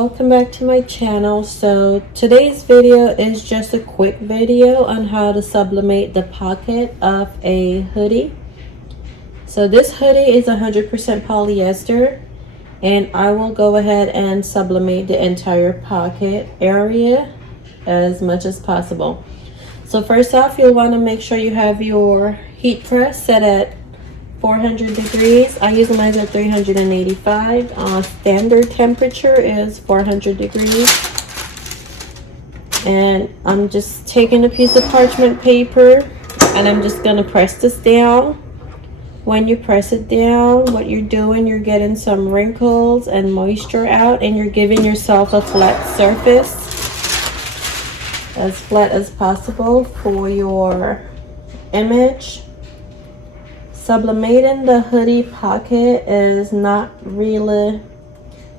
welcome back to my channel. So today's video is just a quick video on how to sublimate the pocket of a hoodie. So this hoodie is 100% polyester, and I will go ahead and sublimate the entire pocket area as much as possible. So first off, you'll want to make sure you have your heat press set at 400 degrees. I use mine at 385. Standard temperature is 400 degrees. And I'm just taking a piece of parchment paper and I'm just going to press this down. When you press it down, what you're doing, you're getting some wrinkles and moisture out, and you're giving yourself a flat surface, as flat as possible for your image. Sublimating the hoodie pocket is not really,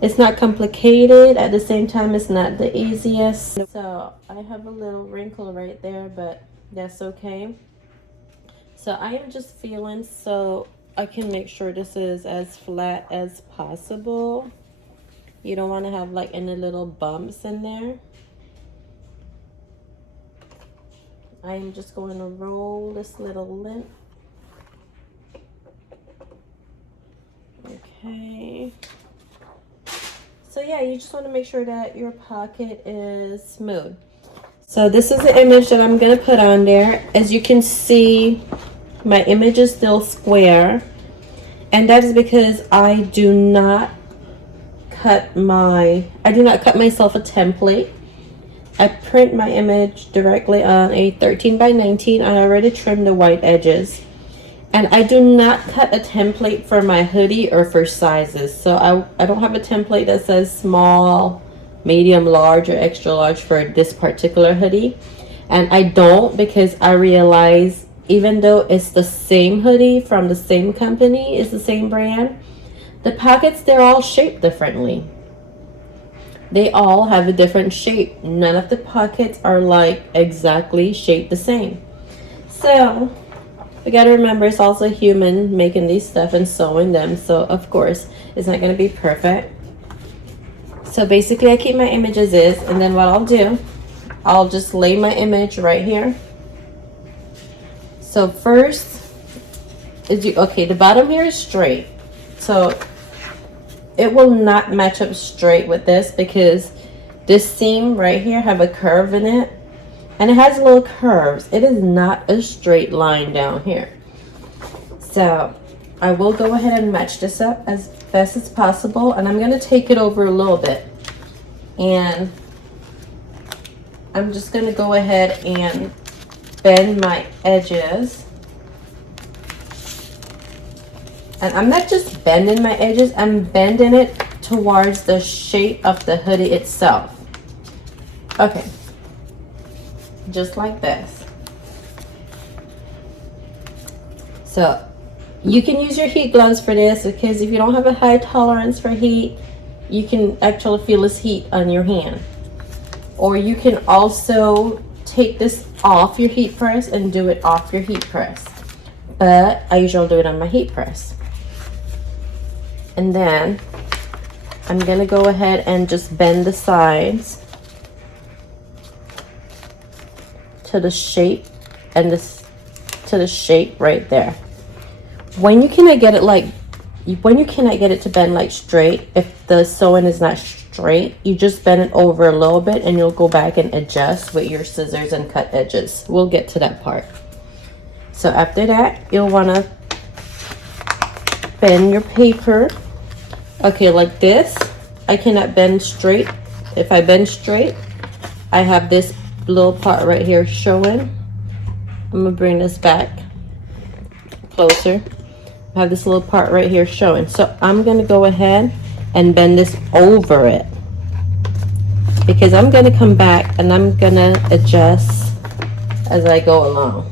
it's not complicated. At the same time, it's not the easiest. So I have a little wrinkle right there, but that's okay. So I am just feeling so I can make sure this is as flat as possible. You don't want to have like any little bumps in there. I am just going to roll this little lint. Okay, so yeah, you just want to make sure that your pocket is smooth. So this is the image that I'm going to put on there. As you can see, my image is still square, and that is because I do not cut myself a template. I print my image directly on a 13 by 19. I already trimmed the white edges. And I do not cut a template for my hoodie or for sizes. So I don't have a template that says small, medium, large, or extra large for this particular hoodie. And I don't, because I realize even though it's the same hoodie from the same company, it's the same brand, the pockets, they're all shaped differently. They all have a different shape. None of the pockets are like exactly shaped the same. So we got to remember, it's also a human making these stuff and sewing them, so of course it's not going to be perfect. So basically I keep my image as is, and then what I'll do, I'll just lay my image right here. So first is the bottom here is straight, so it will not match up straight with this because this seam right here have a curve in it. And it has little curves. It is not a straight line down here. So I will go ahead and match this up as best as possible. And I'm going to take it over a little bit. And I'm just going to go ahead and bend my edges. And I'm not just bending my edges. I'm bending it towards the shape of the hoodie itself. Okay. Just like this. So you can use your heat gloves for this, because if you don't have a high tolerance for heat, you can actually feel this heat on your hand. Or you can also take this off your heat press and do it off your heat press, but I usually do it on my heat press. And then I'm gonna go ahead and just bend the sides to the shape, and this to the shape right there. When you cannot get it to bend like straight, if the sewing is not straight, you just bend it over a little bit and you'll go back and adjust with your scissors and cut edges. We'll get to that part. So after that, you'll want to bend your paper. Okay, like this. I cannot bend straight. If I bend straight, I have this little part right here showing. I'm gonna bring this back closer. I have this little part right here showing, so I'm gonna go ahead and bend this over it, because I'm gonna come back and I'm gonna adjust as I go along.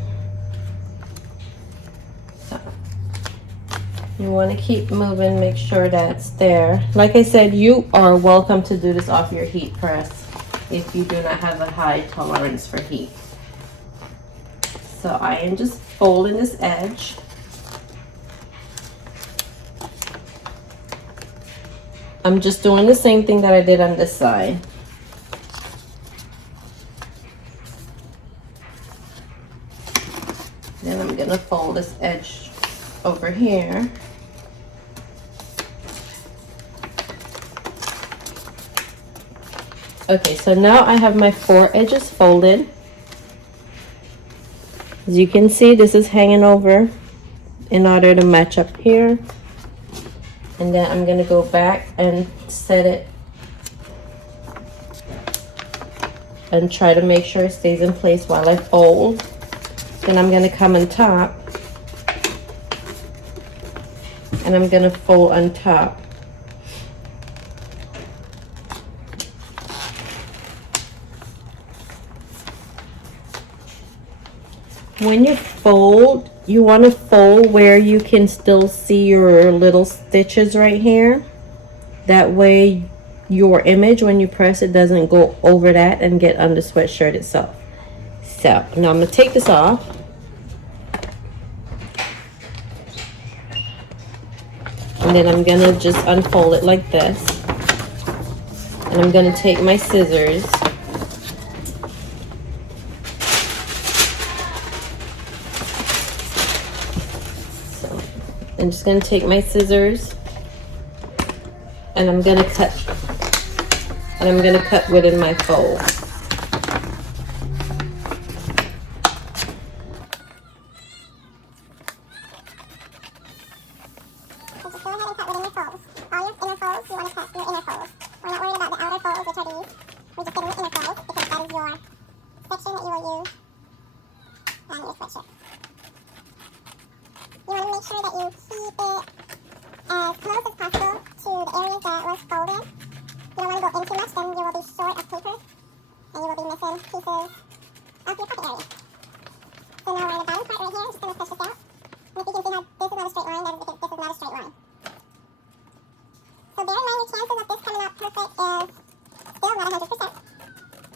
So you want to keep moving, make sure that's there. Like I said, you are welcome to do this off your heat press if you do not have a high tolerance for heat. So I am just folding this edge. I'm just doing the same thing that I did on this side. Then I'm gonna fold this edge over here. Okay, so now I have my 4 edges folded. As you can see, this is hanging over in order to match up here. And then I'm gonna go back and set it and try to make sure it stays in place while I fold. Then I'm gonna come on top and I'm gonna fold on top. When you fold, you want to fold where you can still see your little stitches right here. That way your image, when you press it, doesn't go over that and get on the sweatshirt itself. So now I'm going to take this off. And then I'm going to just unfold it like this. And I'm going to take my scissors. I'm just going to take my scissors and I'm going to cut, and I'm going to cut within my fold. So just go ahead and cut within your folds. All your inner folds, you want to cut your inner folds. We're not worried about the outer folds, which are these. We're just getting the inner folds because that is your section that you will use on your sweatshirt. You want to make sure that you keep it as close as possible to the areas that was folded. You don't want to go in too much, then you will be short of paper and you will be missing pieces of your pocket area. So now we're in the bottom part right here. I'm just going to push this out. And if you can see how this is not a straight line, that is because this is not a straight line. So bear in mind your chances of this coming out perfect is still not 100%.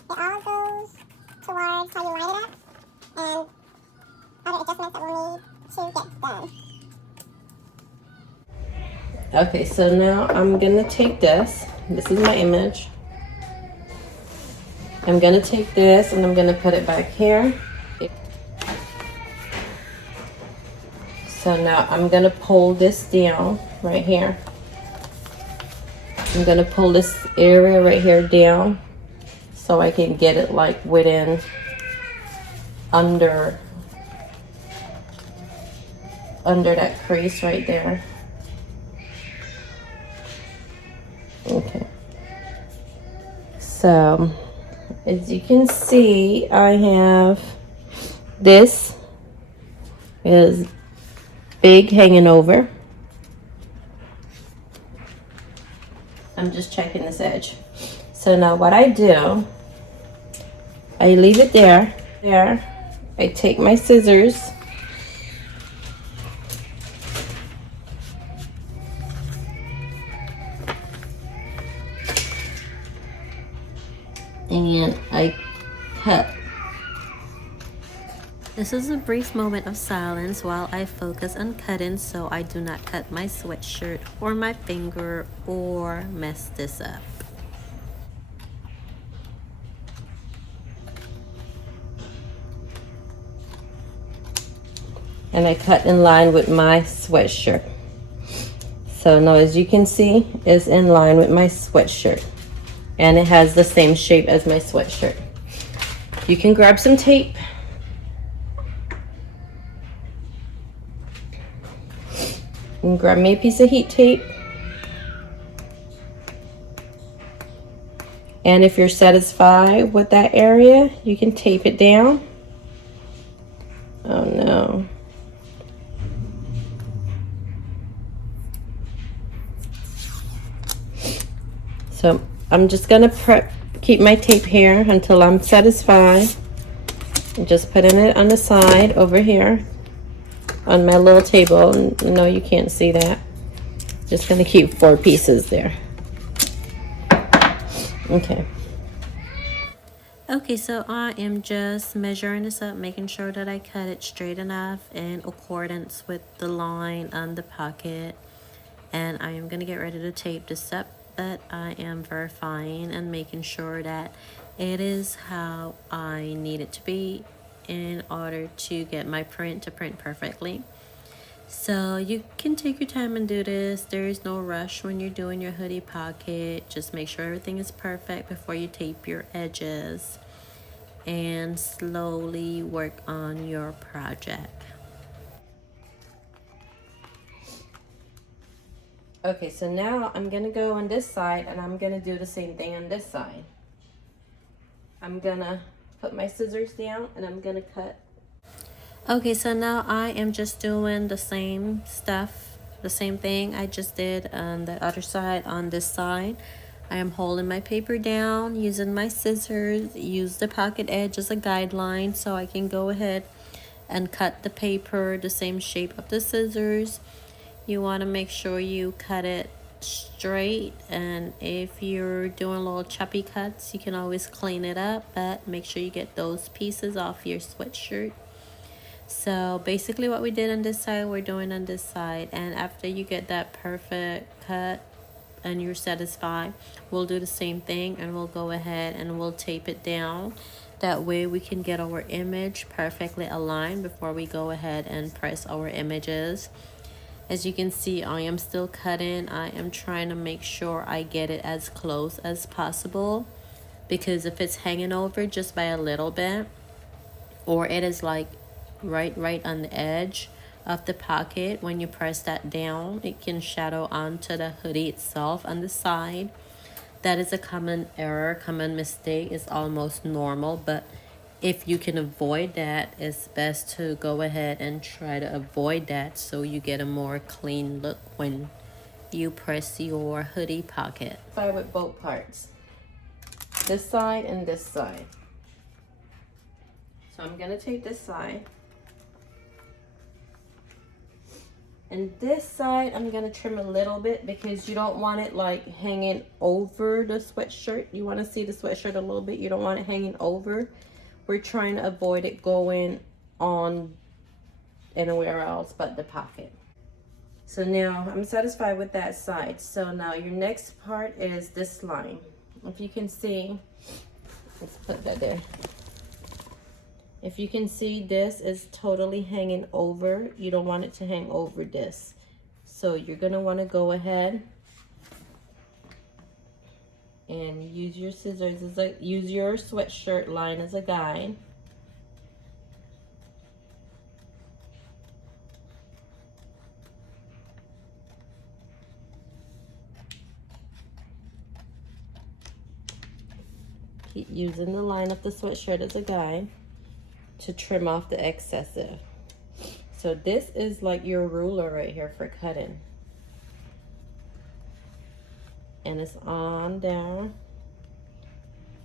It all goes towards how you line it up and other adjustments that we'll need to get done. Okay, so now I'm gonna take this. This is my image. I'm gonna take this and I'm gonna put it back here. So now I'm gonna pull this down right here. I'm gonna pull this area right here down so I can get it like within under that crease right there. Okay, so as you can see, I have this is big hanging over. I'm just checking this edge. So now what I do, I leave it there. I take my scissors and I cut. This is a brief moment of silence while I focus on cutting so I do not cut my sweatshirt or my finger or mess this up. And I cut in line with my sweatshirt. So now as you can see, it's in line with my sweatshirt. And it has the same shape as my sweatshirt. You can grab some tape. And grab me a piece of heat tape. And if you're satisfied with that area, you can tape it down. Oh no. So I'm just gonna keep my tape here until I'm satisfied. I'm just putting it on the side over here on my little table. No, you can't see that. Just gonna keep 4 pieces there. Okay. Okay, so I am just measuring this up, making sure that I cut it straight enough in accordance with the line on the pocket. And I am going to get ready to tape this up but I am verifying and making sure that it is how I need it to be in order to get my print to print perfectly. So you can take your time and do this. There is no rush when you're doing your hoodie pocket. Just make sure everything is perfect before you tape your edges, and slowly work on your project. Okay, so now I'm gonna go on this side and I'm gonna do the same thing on this side. I'm gonna put my scissors down and I'm gonna cut. Okay, so now I am just doing the same stuff, the same thing I just did on the other side. On this side, I am holding my paper down, using my scissors, use the pocket edge as a guideline so I can go ahead and cut the paper the same shape of the scissors. You want to make sure you cut it straight, and if you're doing little choppy cuts, you can always clean it up, but make sure you get those pieces off your sweatshirt. So basically what we did on this side, we're doing on this side, and after you get that perfect cut and you're satisfied, we'll do the same thing and we'll go ahead and we'll tape it down. That way we can get our image perfectly aligned before we go ahead and press our images. As you can see, I am still cutting. I am trying to make sure I get it as close as possible, because if it's hanging over just by a little bit, or it is like right on the edge of the pocket, when you press that down, it can shadow onto the hoodie itself on the side. That is a common error, common mistake. It's almost normal, but if you can avoid that, it's best to go ahead and try to avoid that so you get a more clean look when you press your hoodie pocket. Start with both parts, this side and this side. So I'm gonna take this side, and this side I'm gonna trim a little bit because you don't want it like hanging over the sweatshirt. You want to see the sweatshirt a little bit. You don't want it hanging over. We're trying to avoid it going on anywhere else but the pocket. So now I'm satisfied with that side. So now your next part is this line. If you can see, let's put that there. If you can see, this is totally hanging over. You don't want it to hang over this. So you're gonna wanna go ahead and use your scissors use your sweatshirt line as a guide. Keep using the line of the sweatshirt as a guide to trim off the excessive. So this is like your ruler right here for cutting. And it's on down.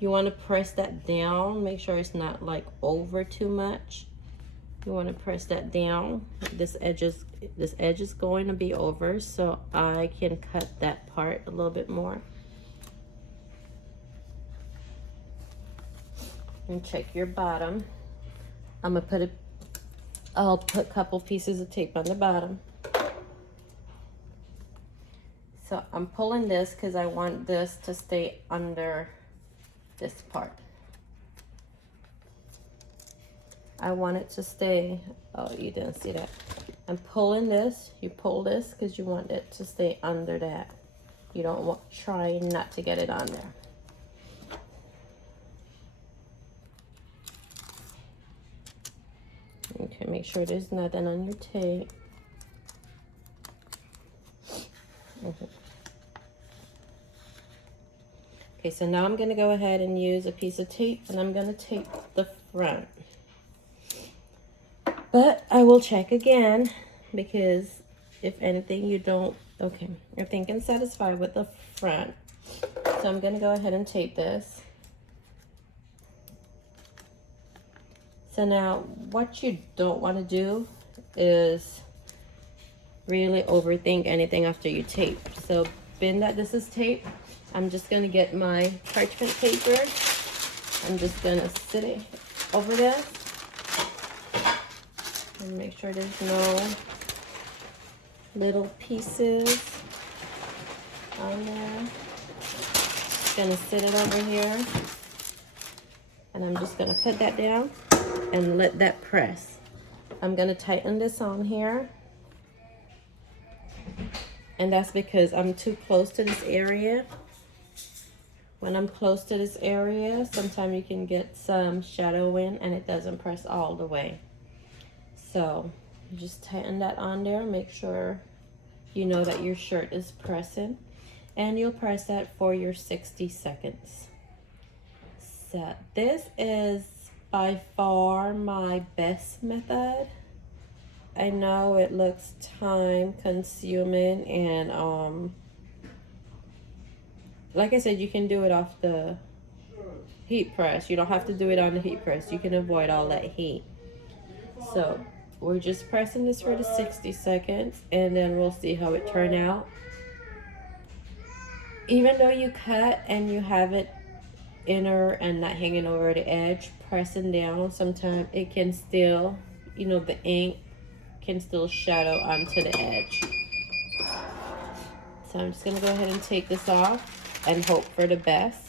You want to press that down, make sure it's not like over too much. You want to press that down. This edge is going to be over, so I can cut that part a little bit more. And check your bottom. I'll put a couple pieces of tape on the bottom. So I'm pulling this because I want this to stay under this part. I want it to stay, oh, you didn't see that. I'm pulling this, you pull this because you want it to stay under that. You don't want, try not to get it on there. Okay, make sure there's nothing on your tape. Okay, so now I'm going to go ahead and use a piece of tape, and I'm going to tape the front. But I will check again, because if anything you don't, okay, you're thinking satisfied with the front. So I'm going to go ahead and tape this. So now what you don't want to do is really overthink anything after you tape. So being that this is tape, I'm just going to get my parchment paper. I'm just going to sit it over this and make sure there's no little pieces on there. gonna sit it over here, and I'm just gonna put that down and let that press. I'm gonna tighten this on here, and that's because I'm too close to this area. When I'm close to this area, sometimes you can get some shadowing and it doesn't press all the way. So just tighten that on there, make sure you know that your shirt is pressing, and you'll press that for your 60 seconds. So this is by far my best method. I know it looks time consuming, and like I said, you can do it off the heat press. You don't have to do it on the heat press. You can avoid all that heat. So we're just pressing this for the 60 seconds, and then we'll see how it turned out. Even though you cut and you have it inner and not hanging over the edge, pressing down, sometimes it can still, you know, the ink can still shadow onto the edge. So I'm just gonna go ahead and take this off and hope for the best.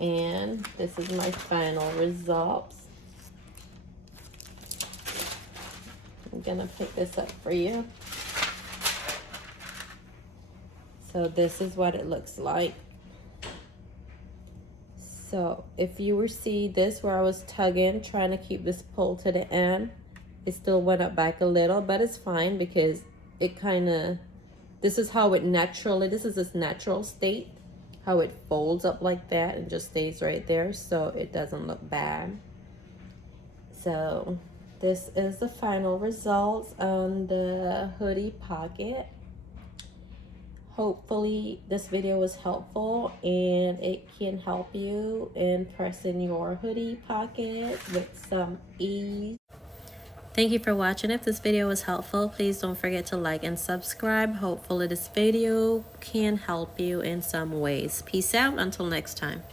And this is my final results. I'm gonna pick this up for you. So this is what it looks like. So if you were see this where I was tugging, trying to keep this pulled to the end, it still went up back a little, but it's fine because it kind of, this is how it naturally, this is its natural state, how it folds up like that and just stays right there, so it doesn't look bad. So this is the final results on the hoodie pocket. Hopefully this video was helpful and it can help you in pressing your hoodie pocket with some ease. Thank you for watching. If this video was helpful, please don't forget to like and subscribe. Hopefully this video can help you in some ways. Peace out until next time.